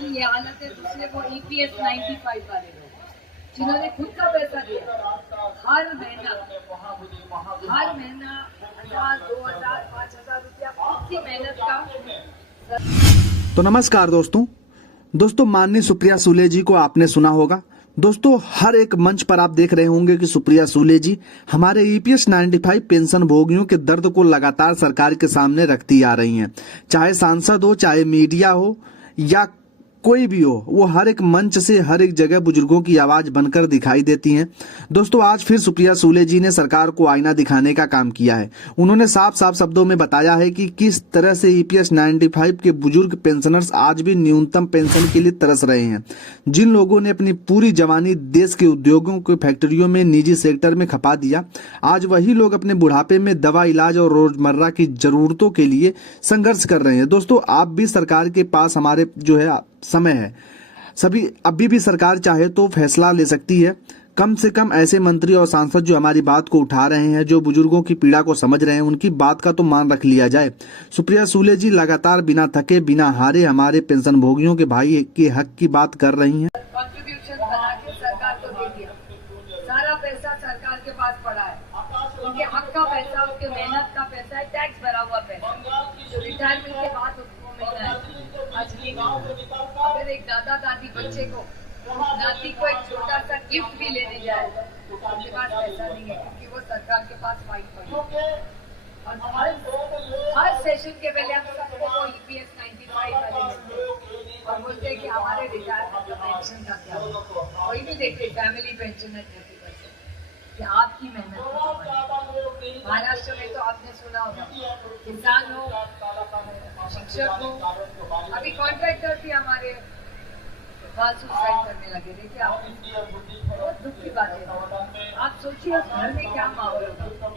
की ये हालत है। दूसरे को EPS 95 वाले लोग जिन्होंने खुद का पैसा दिया, हर महीना 1000, 2000, 5000 रुपया खुद की मेहनत का। तो नमस्कार दोस्तों माननीय सुप्रिया सुले जी को आपने सुना होगा। दोस्तों हर एक मंच पर आप देख रहे होंगे कि सुप्रिया सुले जी हमारे EPS 95 पेंशन भोगियों के दर्द को लगातार सरकार के सामने रखती आ रही हैं। चाहे सांसद हो, चाहे मीडिया हो या कोई भी हो, वो हर एक मंच से हर एक जगह बुजुर्गों की आवाज बनकर दिखाई देती हैं। दोस्तों आज फिर सुप्रिया सुले जी ने सरकार को आईना दिखाने का काम किया है। उन्होंने साफ साफ शब्दों में बताया है कि किस तरह से EPS 95 के बुजुर्ग पेंशनर्स आज भी न्यूनतम पेंशन के लिए तरस रहे हैं। जिन लोगों ने अपनी पूरी जवानी देश के उद्योगों के फैक्ट्रियों में, निजी सेक्टर में खपा दिया, आज वही लोग अपने बुढ़ापे में दवा, इलाज और रोजमर्रा की जरूरतों के लिए संघर्ष कर रहे हैं। दोस्तों आप भी सरकार के पास हमारे जो है समय है, सभी अभी भी सरकार चाहे तो फैसला ले सकती है। कम से कम ऐसे मंत्री और सांसद जो हमारी बात को उठा रहे हैं, जो बुजुर्गों की पीड़ा को समझ रहे हैं, उनकी बात का तो मान रख लिया जाए। सुप्रिया सुले जी लगातार बिना थके, बिना हारे हमारे पेंशन भोगियों के भाई के हक की बात कर रही हैं। कॉन्ट्रीब्यूशन बना के सरकार को दे दिया, सारा पैसा सरकार के पास पड़ा है। उनके हक का पैसा, उनके मेहनत का पैसा है, टैक्स भरा हुआ पैसा जो रिटायरमेंट के बाद उनको मिलना है। आज अगर एक दादा दादी बच्चे को, नाती को एक छोटा सा गिफ्ट भी लेने जाए तो उनके पास पैसा नहीं है, क्योंकि वो सरकार के पास फाइट पड़ी। और हर सेशन के पहले हम सबको EPS 95 वाले मिलते और बोलते हैं कि हमारे रिटायरमेंट का पेंशन का क्या होगा। कोई भी देखे फैमिली पेंशन है 30% कि आपकी मेहनत की कमाई। महाराष्ट्र में तो आपने सुना होगा, किसान हो, शिक्षक हो, अभी कॉन्ट्रैक्टर भी हमारे सुसाइड करने लगे। देखिए आप, बहुत दुख की बात है। आप सोचिए उस घर में क्या माहौल होगा।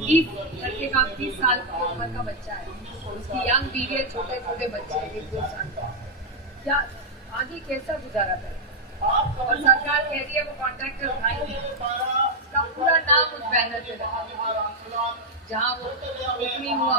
30 लड़के का 30 साल की उम्र का बच्चा है, उसकी यंग बीवी है, छोटे छोटे बच्चे 1-2 साल का, क्या आगे कैसा गुजारा करे। और सरकार कह रही है वो कॉन्ट्रैक्टर उठाएंगे, उसका पूरा नाम उस बैनर पे लगा जहाँ वो ओपनिंग हुआ।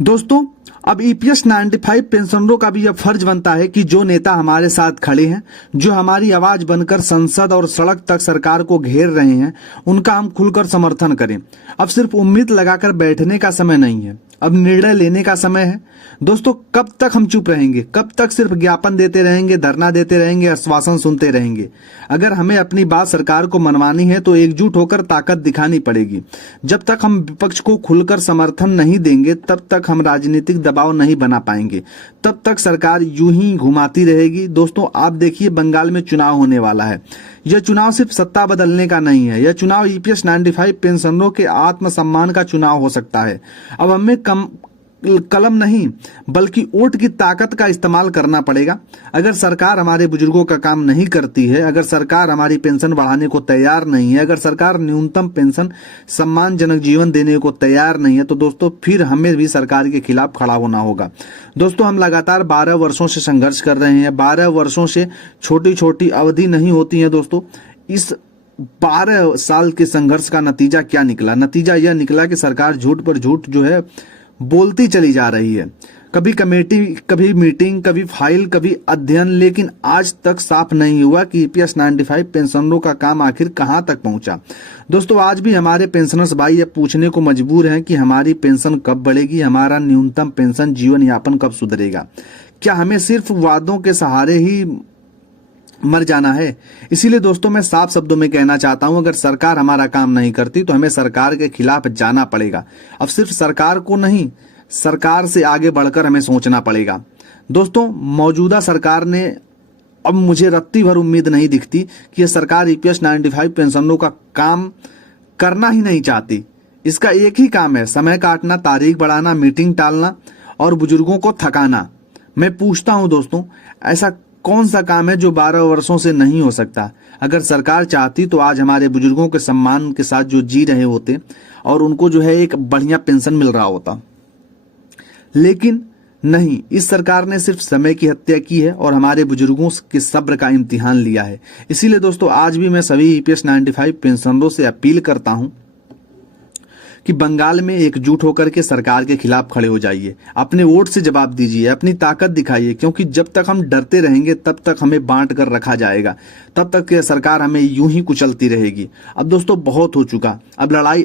दोस्तों अब EPS 95 पेंशनरों का भी यह फर्ज बनता है कि जो नेता हमारे साथ खड़े हैं, जो हमारी आवाज बनकर संसद और सड़क तक सरकार को घेर रहे हैं, उनका हम खुलकर समर्थन करें। अब सिर्फ उम्मीद लगाकर बैठने का समय नहीं है, अब निर्णय लेने का समय है। दोस्तों कब तक हम चुप रहेंगे? कब तक सिर्फ ज्ञापन देते रहेंगे, धरना देते रहेंगे, आश्वासन सुनते रहेंगे? अगर हमें अपनी बात सरकार को मनवानी है तो एकजुट होकर ताकत दिखानी पड़ेगी। जब तक हम विपक्ष को खुलकर समर्थन नहीं देंगे, तब तक हम राजनीतिक दबाव नहीं बना पाएंगे, तब तक सरकार यूं ही घुमाती रहेगी। दोस्तों आप देखिए, बंगाल में चुनाव होने वाला है। यह चुनाव सिर्फ सत्ता बदलने का नहीं है, यह चुनाव EPS 95 पेंशनरों के आत्मसम्मान का चुनाव हो सकता है। अब हमें कलम नहीं बल्कि वोट की ताकत का इस्तेमाल करना पड़ेगा। अगर सरकार हमारे बुजुर्गों का काम नहीं करती है, अगर सरकार हमारी पेंशन बढ़ाने को तैयार नहीं है, अगर सरकार न्यूनतम पेंशन, सम्मानजनक जीवन देने को तैयार नहीं है, तो दोस्तों फिर हमें भी सरकार के खिलाफ खड़ा होना होगा। दोस्तों हम लगातार 12 वर्षों से संघर्ष कर रहे हैं। 12 वर्षों से छोटी छोटी अवधि नहीं होती है दोस्तों। इस 12 साल के संघर्ष का नतीजा क्या निकला? नतीजा यह निकला कि सरकार झूठ पर झूठ जो है बोलती चली जा रही है। कभी कमेटी, कभी मीटिंग, कभी फाइल, कभी अध्ययन, लेकिन आज तक साफ नहीं हुआ कि EPS 95 पेंशनरों का काम आखिर कहां तक पहुंचा। दोस्तों आज भी हमारे पेंशनर्स भाई ये पूछने को मजबूर हैं कि हमारी पेंशन कब बढ़ेगी, हमारा न्यूनतम पेंशन जीवन यापन कब सुधरेगा। क्या हमें सिर्फ वादों के सहारे ही मर जाना है? इसीलिए दोस्तों मैं साफ शब्दों में कहना चाहता हूं, अगर सरकार हमारा काम नहीं करती तो हमें सरकार के खिलाफ जाना पड़ेगा। अब सिर्फ सरकार को नहीं, सरकार से आगे बढ़कर हमें सोचना पड़ेगा। दोस्तों मौजूदा सरकार ने, अब मुझे रत्ती भर उम्मीद नहीं दिखती कि यह सरकार EPS 95 पेंशनरों का काम करना ही नहीं चाहती। इसका एक ही काम है, समय काटना, तारीख बढ़ाना, मीटिंग टालना और बुजुर्गों को थकाना। मैं पूछता हूं दोस्तों, ऐसा कौन सा काम है जो 12 वर्षों से नहीं हो सकता? अगर सरकार चाहती तो आज हमारे बुजुर्गों के सम्मान के साथ जो जी रहे होते और उनको जो है एक बढ़िया पेंशन मिल रहा होता, लेकिन नहीं, इस सरकार ने सिर्फ समय की हत्या की है और हमारे बुजुर्गों के सब्र का इम्तिहान लिया है। इसीलिए दोस्तों आज भी मैं सभी EPS 95 पेंशनरों से अपील करता हूं कि बंगाल में एकजुट होकर के सरकार के खिलाफ खड़े हो जाइए, अपने वोट से जवाब दीजिए, अपनी ताकत दिखाइए, क्योंकि जब तक हम डरते रहेंगे तब तक हमें बांट कर रखा जाएगा, तब तक सरकार हमें यूं ही कुचलती रहेगी। अब दोस्तों बहुत हो चुका, अब लड़ाई